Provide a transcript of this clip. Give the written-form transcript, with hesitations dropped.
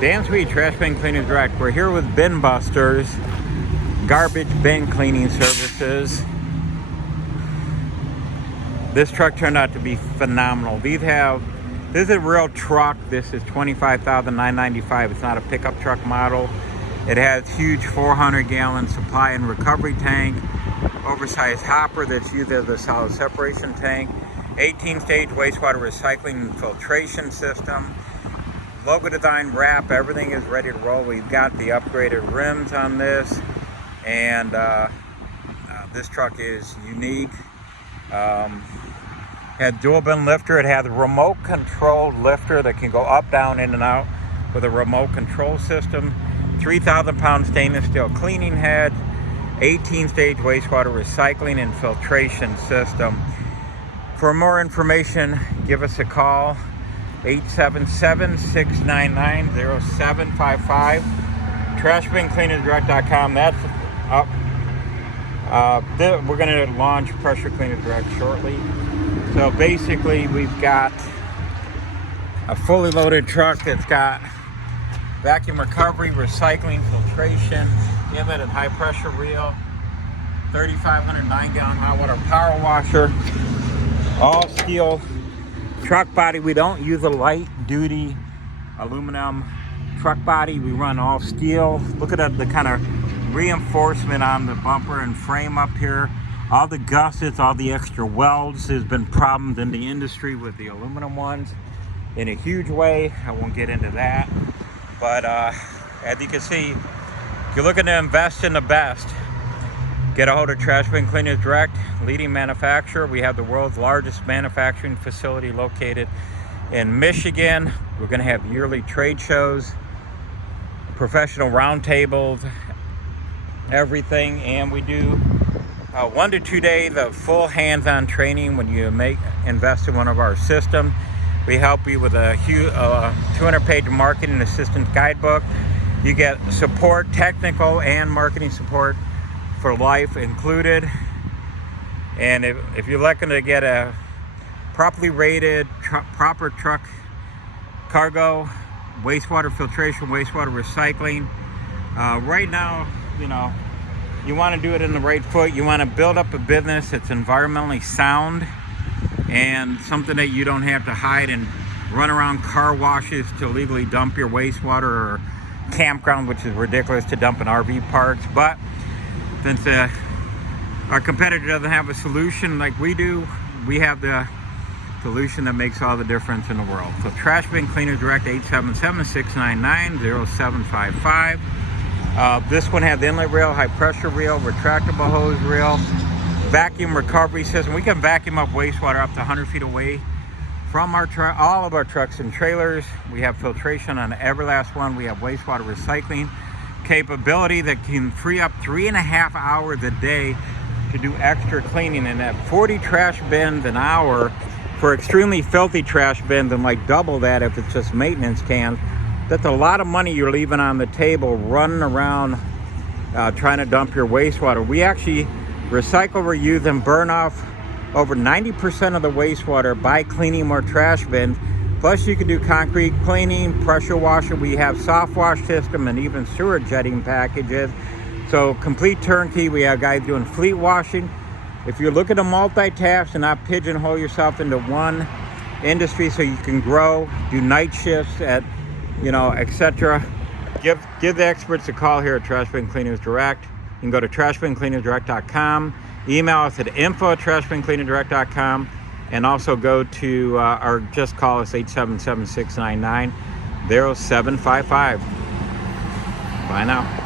Dan Sweet, Trash Bin Cleaners Direct. We're here with Bin Busters, garbage bin cleaning services. This truck turned out to be phenomenal. This is a real truck. This is $25,995. It's not a pickup truck model. It has huge 400-gallon supply and recovery tank, oversized hopper that's used as a solid separation tank, 18-stage wastewater recycling and filtration system, logo design wrap. Everything is ready to roll. We've got the upgraded rims on this, and this truck is unique. Had dual bin lifter. It has a remote controlled lifter that can go up, down, in and out with a remote control system. 3,000 pound stainless steel cleaning head, 18-stage wastewater recycling and filtration system. For more information, give us a call, 877-699-0755. TrashBinCleanersDirect.com. That's up. We're going to launch Pressure Cleaners Direct shortly. So basically, we've got a fully loaded truck that's got vacuum recovery, recycling, filtration, inlet and high pressure reel, 3,500 9-gallon hot water power washer, all steel truck body. We don't use a light duty aluminum truck body. We run all steel. Look at the kind of reinforcement on the bumper and frame up here. All the gussets, all the extra welds. There's been problems in the industry with the aluminum ones in a huge way. I won't get into that. But as you can see, if you're looking to invest in the best, get a hold of Trash Bin Cleaners Direct, leading manufacturer. We have the world's largest manufacturing facility located in Michigan. We're going to have yearly trade shows, professional roundtables, everything. And we do 1 to 2 days of full hands-on training when you invest in one of our systems. We help you with a 200-page marketing assistance guidebook. You get support, technical and marketing support for life included. And if you're looking to get a properly rated, proper truck cargo, wastewater filtration, wastewater recycling, right now, you want to do it in the right foot. You want to build up a business that's environmentally sound and something that you don't have to hide and run around car washes to legally dump your wastewater, or campground, which is ridiculous to dump in RV parks. But since our competitor doesn't have a solution like we do, we have the solution that makes all the difference in the world. So Trash Bin Cleaners Direct, 877-699-0755. This one has inlet reel, high pressure reel, retractable hose reel, vacuum recovery system. We can vacuum up wastewater up to 100 feet away from our all of our trucks and trailers. We have filtration on every last one. We have wastewater recycling capability that can free up 3.5 hours a day to do extra cleaning, and at 40 trash bins an hour for extremely filthy trash bins, and like double that if it's just maintenance cans. That's a lot of money you're leaving on the table running around trying to dump your wastewater. We actually recycle, reuse, and burn off over 90% of the wastewater by cleaning more trash bins. Plus, you can do concrete cleaning, pressure washer. We have soft wash system and even sewer jetting packages. So complete turnkey. We have guys doing fleet washing. If you're looking to multitask and not pigeonhole yourself into one industry so you can grow, do night shifts at etc. Give the experts a call here at Trash Bin Cleaners Direct. You can go to TrashBinCleanersDirect.com, email us at info@TrashBinCleanersDirect.com, and also go to or just call us 877-699-0755. Bye now.